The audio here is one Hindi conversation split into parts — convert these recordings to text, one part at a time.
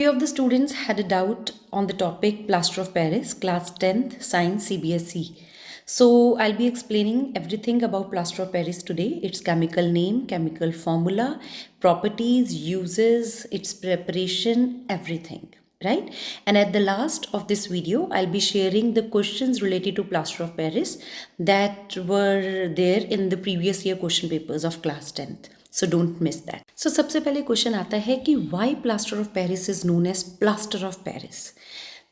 Few of the students had a doubt on the topic Plaster of Paris, class 10th, science CBSE. So I'll be explaining everything about Plaster of Paris today, its chemical name, chemical formula, properties, uses, its preparation, everything. Right? And at the last of this video, I'll be sharing the questions related to Plaster of Paris that were there in the previous year question papers of class 10th. So don't miss that. So सबसे पहले क्वेश्चन आता है कि why plaster of Paris is known as plaster of Paris.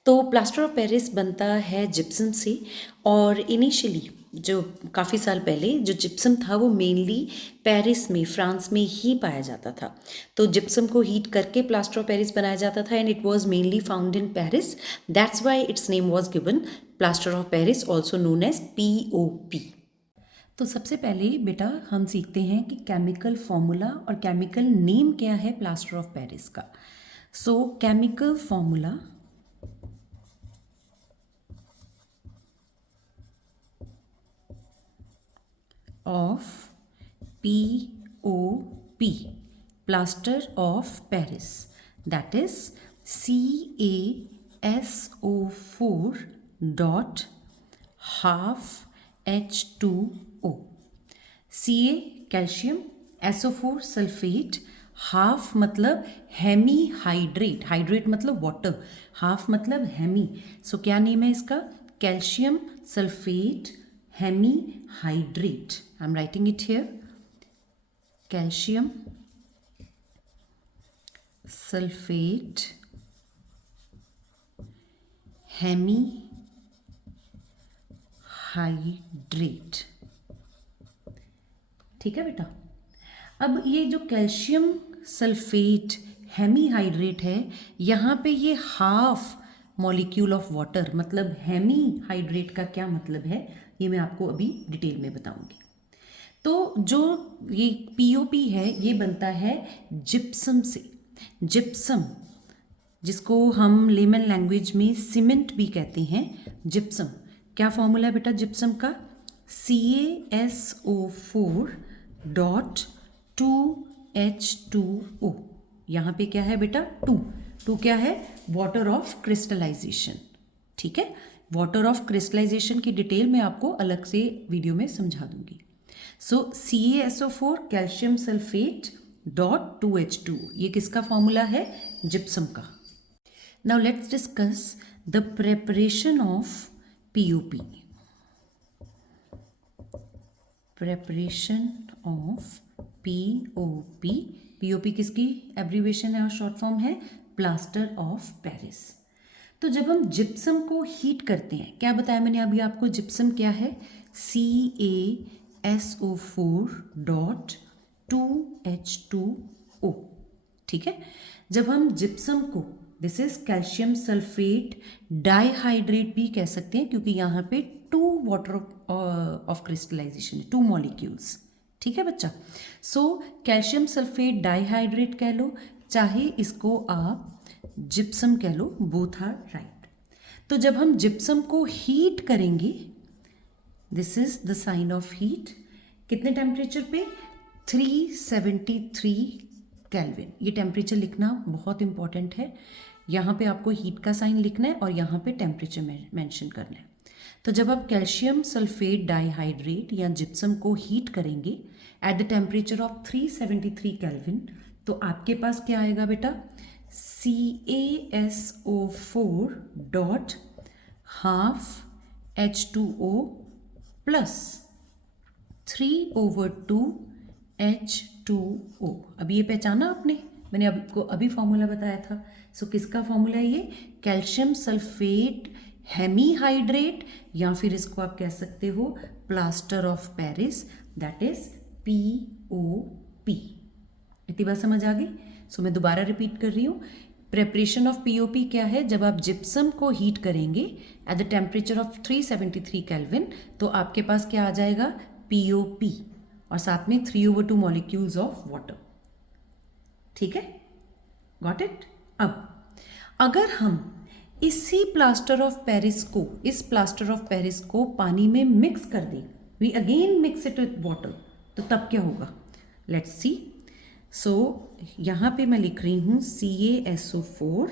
तो प्लास्टर ऑफ पेरिस बनता है जिप्सम से, और इनिशियली जो काफ़ी साल पहले जो जिप्सम था वो मेनली पेरिस में, फ्रांस में ही पाया जाता था. तो जिप्सम को हीट करके प्लास्टर ऑफ पेरिस बनाया जाता था and it was mainly found in Paris. That's why its name was given plaster of Paris, also known as POP. तो सबसे पहले बेटा हम सीखते हैं कि केमिकल फॉर्मूला और केमिकल नेम क्या है प्लास्टर ऑफ पेरिस का. So chemical formula of POP, plaster of Paris, that is CaSO4 dot half H2O. Ca calcium, SO4 sulphate, half मतलब हेमी हाइड्रेट, हाइड्रेट मतलब वाटर, हाफ मतलब हेमी. सो क्या नेम है इसका? Calcium sulphate hemi hydrate. I am writing it here. Calcium sulphate hemi hydrate. ठीक है बेटा. अब ये जो कैल्शियम सल्फेट हेमी हाइड्रेट है, यहाँ पे ये हाफ मॉलिक्यूल ऑफ वाटर, मतलब हेमी हाइड्रेट का क्या मतलब है ये मैं आपको अभी डिटेल में बताऊंगी. तो जो ये POP है ये बनता है जिप्सम से. जिप्सम जिसको हम लेमन लैंग्वेज में सीमेंट भी कहते हैं, जिप्सम. क्या फॉर्मूला है बेटा जिप्सम का? CaSO4 dot 2H2O. यहाँ पे क्या है बेटा? 2 क्या है? Water of crystallisation. ठीक है, वाटर ऑफ क्रिस्टलाइजेशन की डिटेल मैं आपको अलग से वीडियो में समझा दूंगी. सो CaSO4 calcium sulphate dot 2H2O, ये किसका फॉर्मूला है? जिप्सम का. Now let's discuss the preparation of POP. Preparation of POP. POP किसकी एब्रीवेशन है और शॉर्ट फॉर्म है? Plaster of Paris. तो जब हम जिप्सम को हीट करते हैं, क्या बताया मैंने अभी आपको? जिप्सम क्या है? CaSO4 dot 2H2O. ठीक है. जब हम जिप्सम को, this is calcium sulphate dihydrate भी कह सकते हैं, क्योंकि यहाँ पे 2 वाटर ऑफ क्रिस्टलाइजेशन, 2 मॉलिक्यूल्स. ठीक है बच्चा. सो कैल्शियम सल्फेट डाइहाइड्रेट कह लो, चाहे इसको आप जिप्सम कह लो, बोथ आर राइट. तो जब हम जिप्सम को हीट करेंगे, this is the sign of heat. कितने टेम्परेचर पे? 373 केल्विन. ये टेम्परेचर लिखना बहुत इंपॉर्टेंट है. यहाँ पे आपको हीट का साइन लिखना है और यहाँ पे टेम्परेचर मेंशन करना है. तो जब आप कैल्शियम सल्फेट डाइहाइड्रेट या जिप्सम को हीट करेंगे at the temperature of 373 kelvin, तो आपके पास क्या आएगा बेटा? CaSO4 dot half H2O plus 3/2 H2O. अभी ये पहचाना आपने? मैंने आपको अभी फॉर्मूला बताया था. सो किसका फॉर्मूला है ये? कैल्शियम सल्फेट हेमी हाइड्रेट, या फिर इसको आप कह सकते हो plaster of Paris, that is POP. इतनी बात समझ आ गई? सो मैं दोबारा रिपीट कर रही हूँ. प्रेपरेशन ऑफ POP क्या है? जब आप जिप्सम को हीट करेंगे at the temperature of 373 kelvin, तो आपके पास क्या आ जाएगा? POP, और साथ में 3/2 मॉलिक्यूल्स ऑफ वाटर. ठीक है, गॉट इट. अब अगर हम इसी प्लास्टर ऑफ पेरिस को, इस प्लास्टर ऑफ पेरिस को पानी में मिक्स कर दें, we again mix it with water, तो तब क्या होगा? Let's see. सो यहाँ पे मैं लिख रही हूँ CaSO4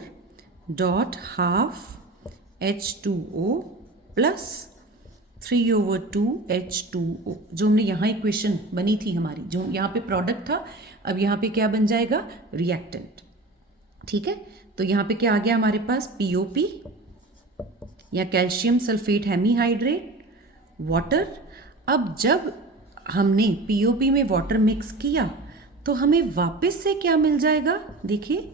dot half H2O plus 3/2 H2O, जो हमने यहाँ इक्वेशन बनी थी हमारी, जो यहाँ पे प्रोडक्ट था, अब यहाँ पे क्या बन जाएगा, रिएक्टेंट। ठीक है, तो यहाँ पे क्या आ गया हमारे पास, POP या कैल्शियम सल्फेट हेमीहाइड्रेट, वाटर। अब जब हमने POP में वाटर मिक्स किया तो हमें वापस से क्या मिल जाएगा, देखिए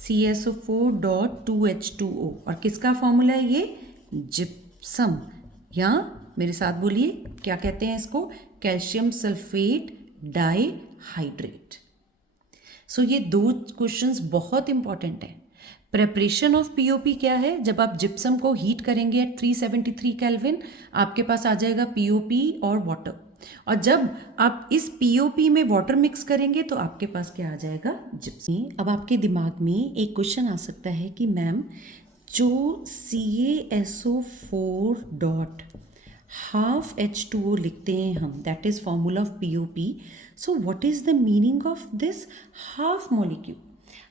CaSO4 डॉट 2H2O, और किसका फॉर्मूला है ये, जिप्सम, या मेरे साथ बोलिए क्या कहते हैं इसको, कैल्शियम सल्फेट डाइहाइड्रेट। सो ये दो क्वेश्चंस बहुत इंपॉर्टेंट है। प्रेपरेशन ऑफ पीओपी क्या है, जब आप जिप्सम को हीट करेंगे एट 373 केल्विन, आपके पास आ जाएगा पीओपी और वाटर, और जब आप इस पीओपी में वाटर मिक्स करेंगे तो आपके पास क्या आ जाएगा, जिप्सम। अब आपके दिमाग में एक क्वेश्चन आ सकता है कि मैम जो CaSO4 डॉट हाफ H2O लिखते हैं हम, that is formula of POP, so what is the meaning of this half molecule,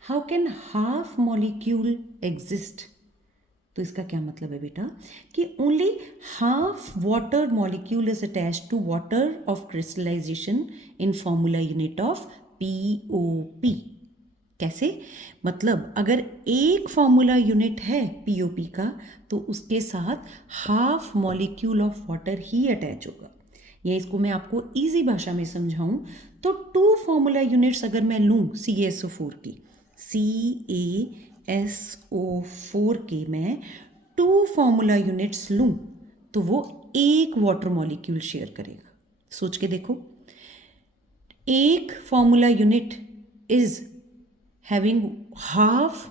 how can half molecule exist. तो इसका क्या मतलब है बेटा, कि only half water molecule is attached to water of crystallisation in formula unit of POP। कैसे, मतलब अगर एक फॉर्मूला यूनिट है पीओपी का तो उसके साथ half molecule of water he attach होगा। या इसको मैं आपको इजी भाषा में समझाऊं तो 2 फॉर्मूला यूनिट्स अगर मैं लूं CaSO4 की, CaSO4 के मैं 2 फॉर्मूला यूनिट्स लूं तो वो एक वाटर मॉलिक्यूल शेयर करेगा। सोच के देखो, एक formula unit is having half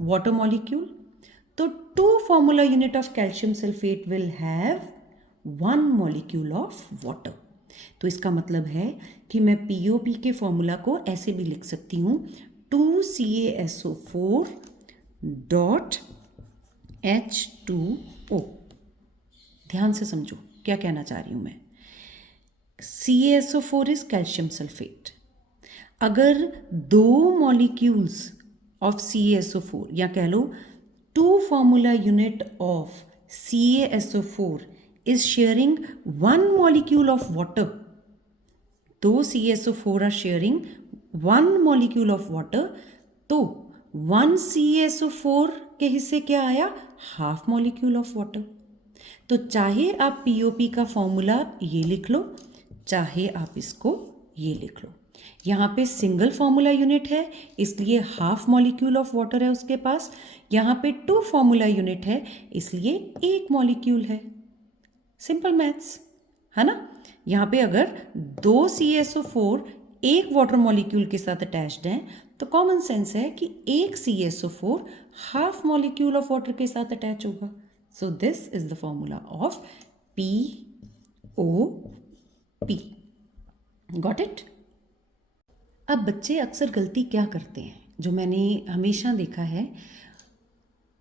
water molecule, तो 2 formula unit of calcium sulfate will have 1 molecule of water। तो इसका मतलब है कि मैं POP के फॉर्मूला को ऐसे भी लिख सकती हूँ 2CaSO4 डॉट H2O। ध्यान से समझो क्या कहना चाह रही हूँ मैं, CaSO4 इज कैल्शियम सल्फेट, अगर 2 मॉलिक्यूल्स ऑफ CaSO4 या कह लो 2 formula unit of CaSO4 is sharing 1 molecule of water, 2 CaSO4 are sharing 1 molecule of water, तो 1 CaSO4 के हिस्से क्या आया, हाफ मॉलिक्यूल ऑफ वाटर। तो चाहे आप POP का फॉर्मूला ये लिख लो, चाहे आप इसको ये लिख लो, यहाँ पे सिंगल फॉर्मूला यूनिट है इसलिए हाफ मॉलिक्यूल ऑफ वाटर है उसके पास, यहाँ पे 2 फॉर्मूला यूनिट है इसलिए 1 मॉलिक्यूल है। सिंपल मैथ्स है ना। यहाँ पे अगर 2 CaSO4 एक वाटर मॉलिक्यूल के साथ अटैच्ड हैं तो कॉमन सेंस है कि एक CaSO4 half molecule of water के साथ अटैच होगा। So this is the formula of POP। Got it. अब बच्चे अक्सर गलती क्या करते हैं, जो मैंने हमेशा देखा है,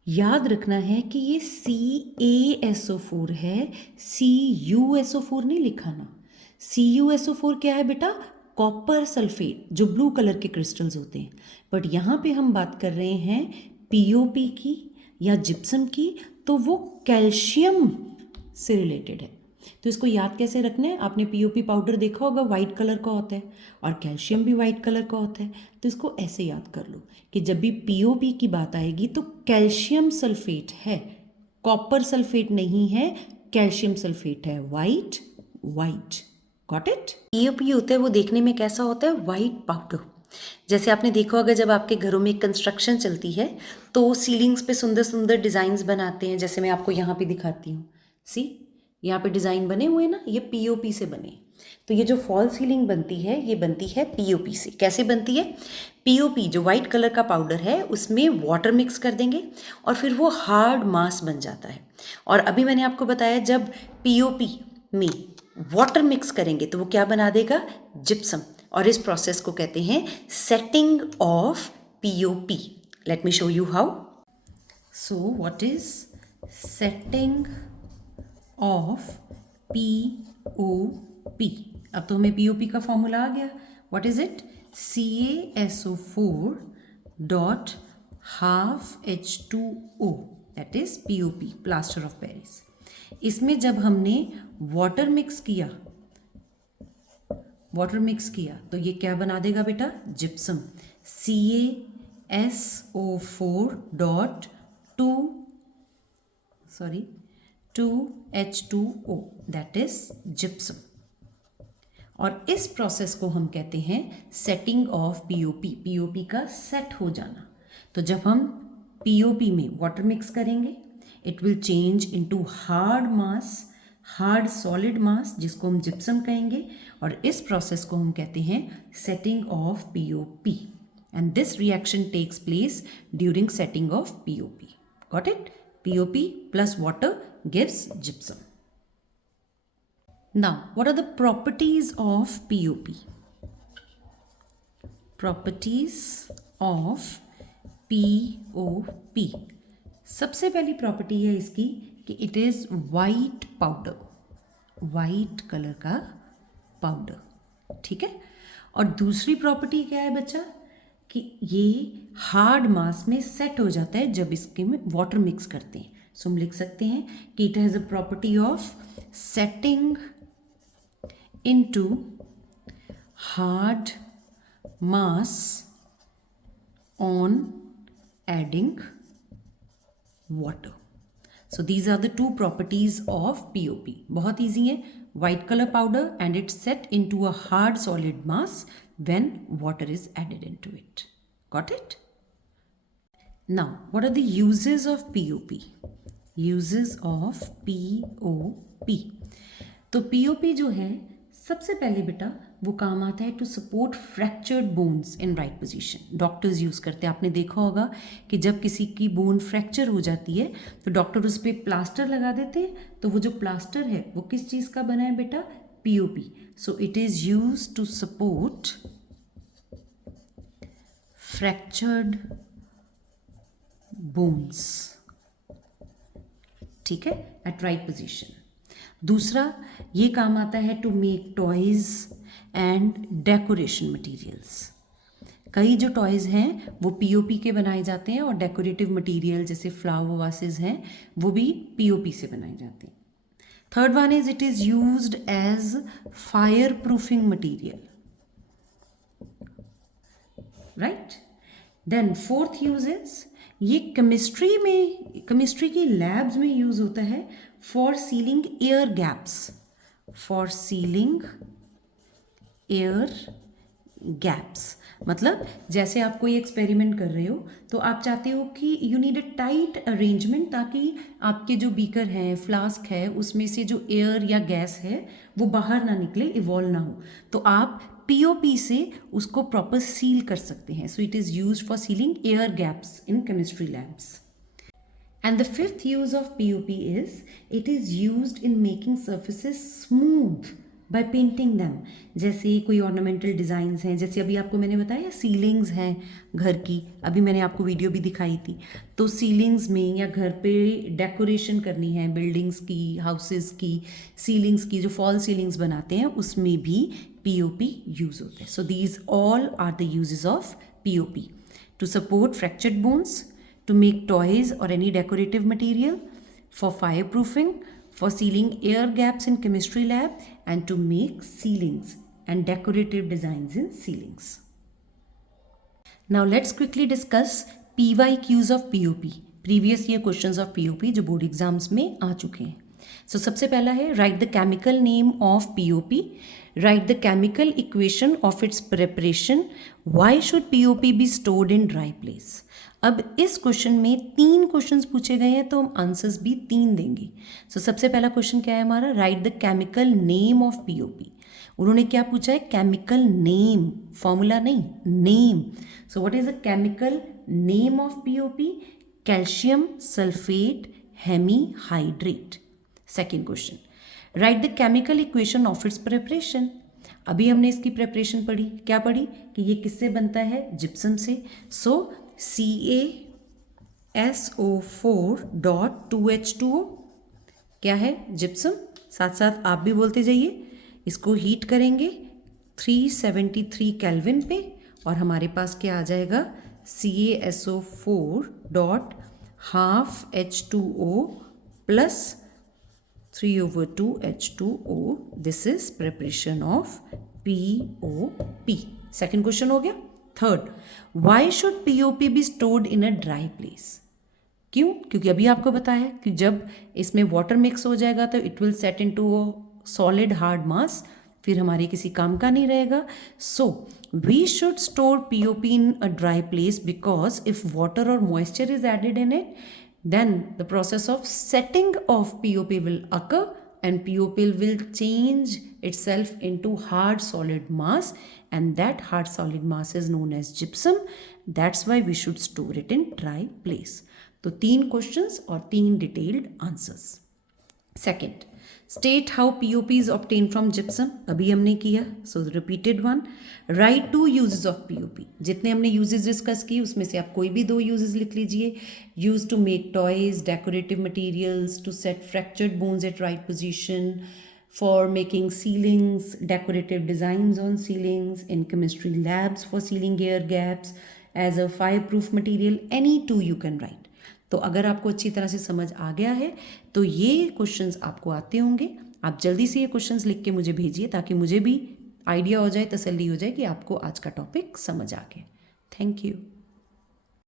याद रखना है कि ये CaSO4 है, CuSO4 नहीं लिखा ना। CuSO4 क्या है बेटा, कॉपर सल्फेट, जो ब्लू कलर के क्रिस्टल्स होते हैं, बट यहाँ पे हम बात कर रहे हैं POP की या जिप्सम की, तो वो कैल्शियम से रिलेटेड है। तो इसको याद कैसे रखना है, आपने POP पाउडर देखा होगा, वाइट कलर का होता है और कैल्शियम भी वाइट कलर का होता है, तो इसको ऐसे याद कर लो कि जब भी POP की बात आएगी तो कैल्शियम सल्फेट है, कॉपर सल्फेट नहीं है, कैल्शियम सल्फेट है, white white. Got it. POP होता है वो देखने में कैसा होता है, वाइट पाउडर। जैसे आपने देखा होगा जब आपके घरों में कंस्ट्रक्शन चलती है तो सीलिंग्स पे सुंदर सुंदर डिज़ाइंस बनाते हैं, जैसे मैं आपको यहाँ पे दिखाती हूँ, सी यहाँ पे डिज़ाइन बने हुए ना, ये POP से बने। तो ये जो फॉल सीलिंग बनती है ये बनती है POP से। कैसे बनती है, POP जो वाइट कलर का पाउडर है उसमें वाटर मिक्स कर देंगे और फिर वो हार्ड मास बन जाता है। और अभी मैंने आपको बताया जब POP में वाटर मिक्स करेंगे तो वो क्या बना देगा, जिप्सम, और इस प्रोसेस को कहते हैं setting of POP। Let me show you how. So what is setting of POP। अब तो हमें POP का फॉर्मूला आ गया, what is it, CaSO4 dot half H2O, that is POP, plaster of Paris. इसमें जब हमने वाटर मिक्स किया तो ये क्या बना देगा बेटा, gypsum. CaSO4 dot 2H2O, that is gypsum. और इस प्रोसेस को हम कहते हैं सेटिंग ऑफ POP, POP का सेट हो जाना। तो जब हम POP में वाटर मिक्स करेंगे, it will change into hard solid मास, जिसको हम जिप्सम कहेंगे, और इस प्रोसेस को हम कहते हैं setting of POP, and this reaction takes place during setting of POP। Got it? POP plus water gives gypsum. Now, what are the properties of POP? Properties of POP. सबसे पहली प्रॉपर्टी है इसकी कि it is white powder, white colour का पाउडर, ठीक है। और दूसरी प्रॉपर्टी क्या है बच्चा, कि ये हार्ड मास में सेट हो जाता है जब इसके में वाटर मिक्स करते हैं। सो हम लिख सकते हैं कि it has a property of setting into hard mass on adding water. So these are the two properties of POP। बहुत ईजी है, white colour powder and its set into a hard solid mass when water is added into it. Got it? Now, what are the uses of POP? Uses of POP. तो POP जो है, सबसे पहले बेटा वो काम आता है to support fractured bones in right position. Doctors use करते हैं, आपने देखा होगा कि जब किसी की बोन फ्रैक्चर हो जाती है तो डॉक्टर उस पर प्लास्टर लगा देते हैं। तो वो जो प्लास्टर है वो किस चीज़ का बना है बेटा, POP. So it is used to support fractured bones, ठीक है, at right position. दूसरा ये काम आता है to make toys and decoration materials. कई जो टॉयज हैं वो POP के बनाए जाते हैं, और डेकोरेटिव मटेरियल जैसे फ्लावर वासेस हैं वो भी POP से बनाए जाते हैं। Third one is it is used as fireproofing material, right? Then fourth use is ये केमिस्ट्री की लैब्स में यूज होता है फॉर सीलिंग एयर गैप्स, मतलब जैसे आप कोई एक्सपेरिमेंट कर रहे हो तो आप चाहते हो कि you need a tight arrangement, ताकि आपके जो बीकर है, फ्लास्क है, उसमें से जो एयर या गैस है वो बाहर ना निकले, इवॉल्व ना हो, तो आप POP से उसको प्रॉपर सील कर सकते हैं। So it is used for ceiling air gaps in chemistry labs. And the fifth use of POP is it is used in making surfaces smooth by painting them. जैसे कोई ऑर्नामेंटल डिज़ाइंस हैं, जैसे अभी आपको मैंने बताया सीलिंग्स हैं घर की, अभी मैंने आपको वीडियो भी दिखाई थी। तो सीलिंग्स में या घर पे डेकोरेशन करनी है, बिल्डिंग्स की, हाउसेस की, सीलिंग्स की, जो फॉल सीलिंग्स बनाते हैं उसमें भी POP यूज़ होता है। So these all are the uses of POP to support fractured bones, to make toys or any decorative material, for fireproofing, for sealing air gaps in chemistry lab, and to make ceilings and decorative designs in ceilings. Now let's quickly discuss PYQs of POP, previous year questions of POP जो board exams में आ चुके हैं। So सबसे पहला है write the chemical name of POP, write the chemical equation of its preparation, why should POP be stored in dry place। अब इस क्वेश्चन में 3 क्वेश्चंस पूछे गए हैं तो हम आंसर्स भी 3 देंगे। सो सबसे पहला क्वेश्चन क्या है हमारा, right the chemical name of POP। उन्होंने क्या पूछा है, केमिकल नेम, फॉर्मूला नहीं, name. So what is the chemical name of POP, calcium sulphate hemihydrate. Second question, right the chemical equation of its preparation. अभी हमने इसकी प्रिपरेशन पढ़ी, क्या पढ़ी कि ये किससे बनता है, जिप्सम से। सो CaSO4 डॉट 2H2O क्या है, जिप्सम। साथ साथ आप भी बोलते जाइए। इसको हीट करेंगे 373 केल्विन पे, और हमारे पास क्या आ जाएगा CaSO4 dot half H2O plus 3/2 H2O. This is preparation of POP. Second question हो गया. Third, why should POP be stored in a dry place? क्यों? क्योंकि अभी आपको बताया कि जब इसमें वाटर मिक्स हो जाएगा तो it will set into a solid hard mass, फिर हमारे किसी काम का नहीं रहेगा. So we should store POP in a dry place because if water और moisture is added in it, then the process of setting of POP will occur and POP will change itself into hard solid mass, and that hard solid mass is known as gypsum. That's why we should store it in dry place. तो 3 क्वेश्चंस और 3 detailed answers. Second, state how POP is obtain from gypsum. अभी हमने किया, so repeated one. Write 2 uses of POP. जितने हमने यूजेस डिस्कस किए उसमें से आप कोई भी 2 यूजेस लिख लीजिए. Use to make toys, decorative materials, to set fractured bones at right position, for making ceilings, decorative designs on ceilings, in chemistry labs for sealing air gaps, as a fireproof material. Any 2 you can write. तो अगर आपको अच्छी तरह से समझ आ गया है तो ये क्वेश्चंस आपको आते होंगे. आप जल्दी से ये क्वेश्चंस लिख के मुझे भेजिए ताकि मुझे भी आइडिया हो जाए, तसल्ली हो जाए कि आपको आज का टॉपिक समझ आ गया. Thank you.